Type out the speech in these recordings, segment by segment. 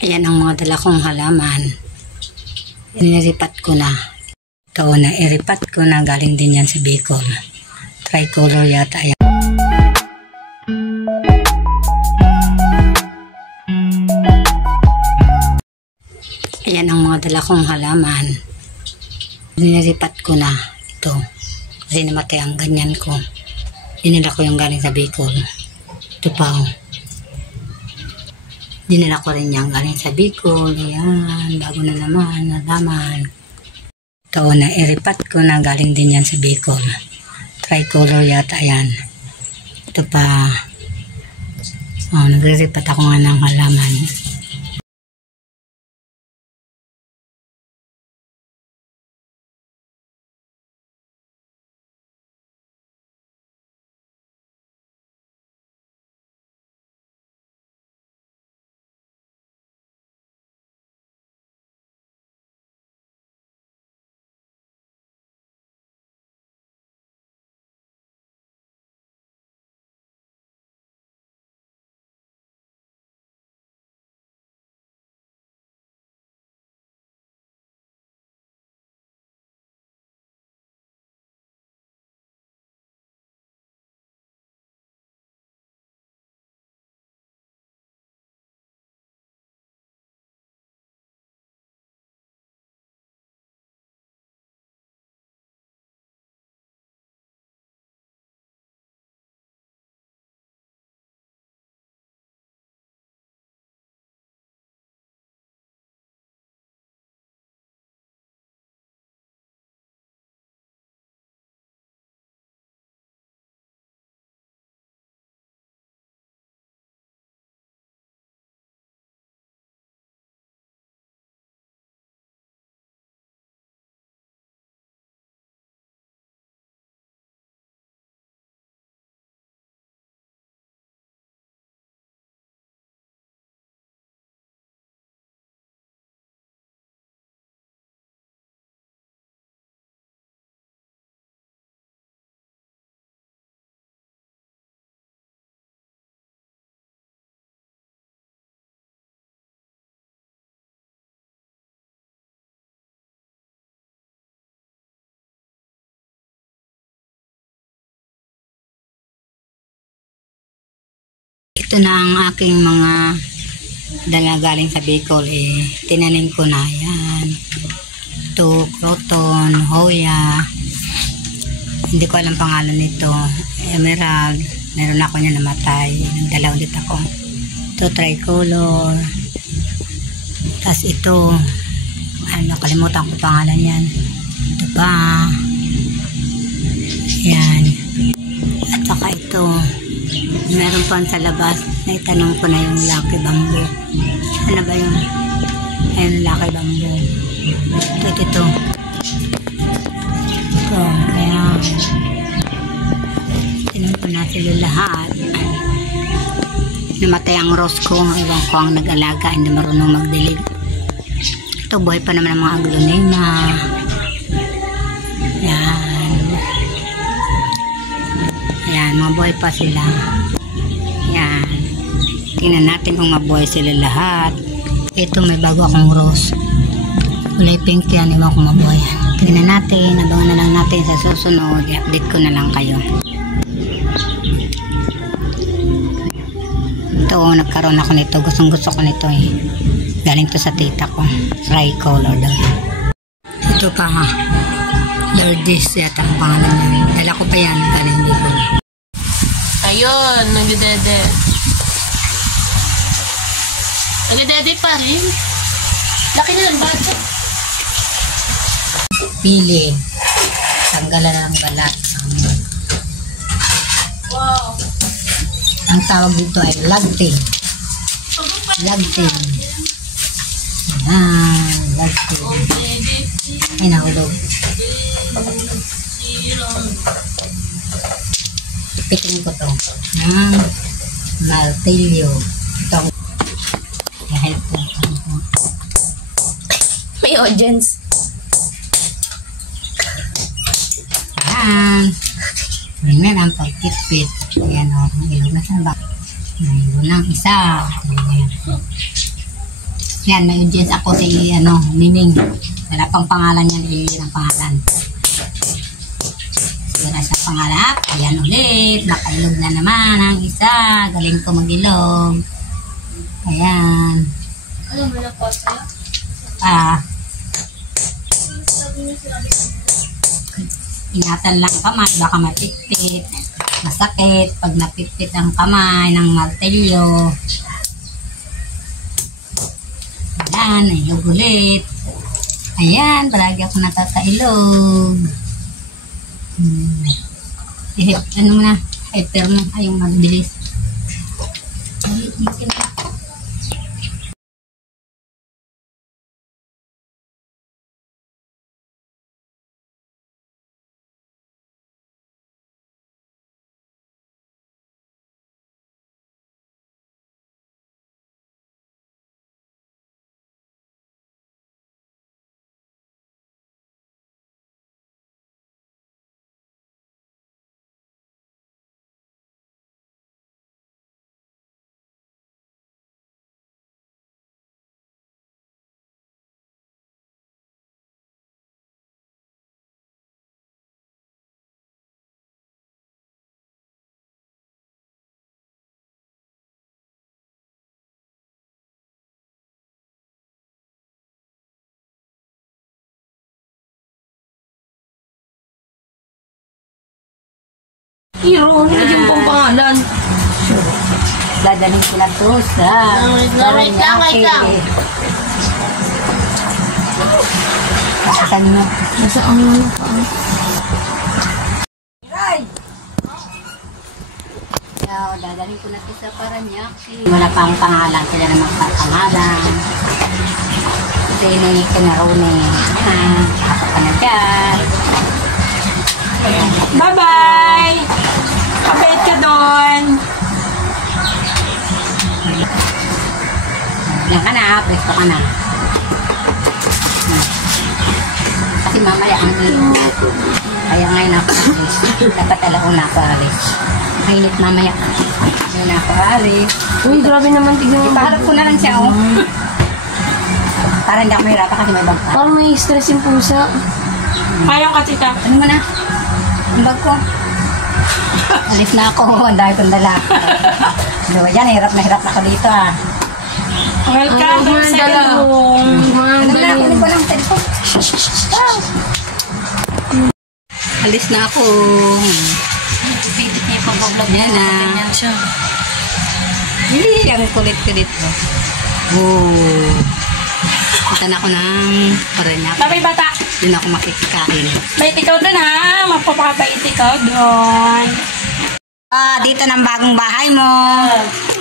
Ayan ang mga dala kong halaman. Iniripat ko na. Ito na, iripat ko na. Galing din yan sa Bicol. Tricolor yata yan. Ayan ang mga dala kong halaman. Iniripat ko na. Ito. Kasi namatay ang ganyan ko. Dinala ko yung galing sa Bicol. Ito pa. Dinala ko rin yung galing sa Bicol. Ayan. Bago na naman. Nalaman. Ito na. Iripat ko na. Galing din yan sa Bicol. Tricolor yata yan. Ito pa. Oh, nagre-ripat ako nga ng halaman. Ito na ang aking mga dala galing sa Bicol. Tinanim ko na. Yan. Ito, croton, hoya. Hindi ko alam pangalan nito. Emerald. Meron ako niya namatay. Nagdala ulit ako. Ito, tricolor. Tapos ito, nakalimutan ko pangalan yan. Ito pa. Yan. At saka ito. Meron pa sa labas. Naitanong ko na yung Lucky Bamboo. Ano ba yun? Ayun, Lucky Bamboo. Ito. Ito. Kaya tinong ko na sila lahat. Namatay ang rose ko. Iwan ko ang nag-alaga. Hindi marunong magdilig. Ito, buhay pa naman ang mga aglonema. Yan. Yan, mga buhay pa sila. Yan. Tingnan natin kung mabuhay sila lahat. Ito, may bago akong rose. Kulay pink yan. Iwan kung mabuhay. Tingnan natin. Abangan na lang natin sa susunod. I-update ko na lang kayo. Ito, nagkaroon ako nito. Gustong-gusto ko nito eh. Galing to sa tita ko. Tricolor daw. Ito pa ha. Lourdes yata ang pangalan niya. Dala ko pa yan. Galing dito. Ayun, nagdede. Nagdede pa rin. Laki na ng budget. Pili. Tanggalan na ng balat. Wow. Ang tawag dito ay lagting. Lagting. Ayan. Lagting. Ay, nahulog. Pitin ko to. Martilyo. Ito. Kahit po. May audience. Ayan. Ayan ang pagkitpit. Ayan o. Ilog na sa bak. Mayroon lang isa. Ayan. Yan, may audience ako si, Miming. Wala pang pangalan yan, i-reveal ang pangalan. Wala siya pangalan. Ayan ulit, nakailog na naman ang isa. Galing ko mag-ilog. Ayan. Ano mo na po sa'yo? Ingatan lang kamay, baka mapitpit. Masakit pag napitpit ang kamay ng martilyo. Ayan, ilog ulit. Ayan, palagi ako nakakailog. Ano mo na, hyper mo, ayong mabilis. Hero, hindi pong pangalan. Dadaling sila to sa Wait lang. Saan mo? Nasa ang Dadaling ko na to sa Paranaque. Wala pang pangalan, sila na magpapangalan. Kasi hindi ko na raw ako ka na dyan. Bye-bye! Kapait ka doon! Yan ka na, pwesto ka na. Kasi mamaya ang kaya ngayon ako alis. Dapat alauna ako alis. Mainit mamaya. Ngayon ako alis. Uy, grabe naman tignan mo. Ipaharap ko na lang siya, oh. Para hindi ako mahirapan kasi may bag pa. Parang may stress yung pusa. Payong ka, tita. Ano mo na? Ang bag ko. Alis na ako. Ang dahil kong dala. So, yan, hirap na ako dito, ah. Welcome Ay, sa dala. room. Ano na, kunin ko lang cellphone. Alis na ako. Pitit niya pang vlog niya na. Ang kulit-kulit ko. Oh. Punta na ako ng Paranaque. Bye-bye, bata. Doon ako makikikain. Bait ikaw doon, ha? Mapapakabait ikaw doon. Dito ng bagong bahay mo.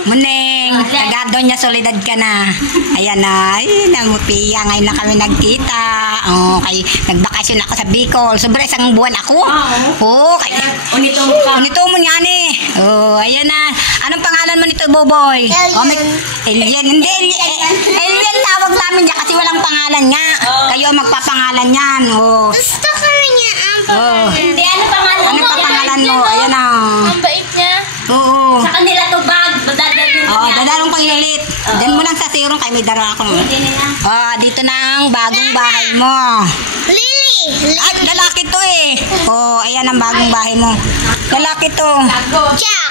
Muning, taga Doña Soledad ka na. Ayan na, ay, namupia. Ngayon na kami nagkita. Okay, nagbakasyon ako sa Bicol. Sobra isang buwan ako. Oo, kaya. Unito mo ka. Unito mo nga ni. Ayan na. Anong pangalan mo nito, Boboy? Alien. Hindi, alien tawag namin niya kasi walang pangalan nga. Kayo ang magpapangalan yan. Gusto ko niya ang Hindi, ano pangalan Ano mo? pa pangalan mo? Ayan na. Ang bait niya. Oo. Sa kanila to bag. Dadalhin mo niya. Dadalong pang ililit. Diyan mo lang sa sirong kay may dara ako. Dito na ang bagong bahay mo. Lily! At lalaki to eh. Ayan ang bagong bahay mo. Lalaki to. Jack!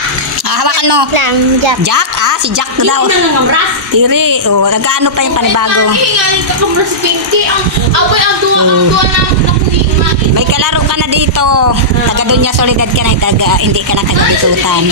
Hawakan mo. Lang, Jack. Jack? Si Jack to daw. Hindi na lang ang ras. Tiri. Nagkaano pa yung panibago. Hingaling ka pang ras pinky. Ang duwa ng puhinga. May kalaro ka na dito. Taga Doña Soledad ka na. Hindi ka na taga Bisutan.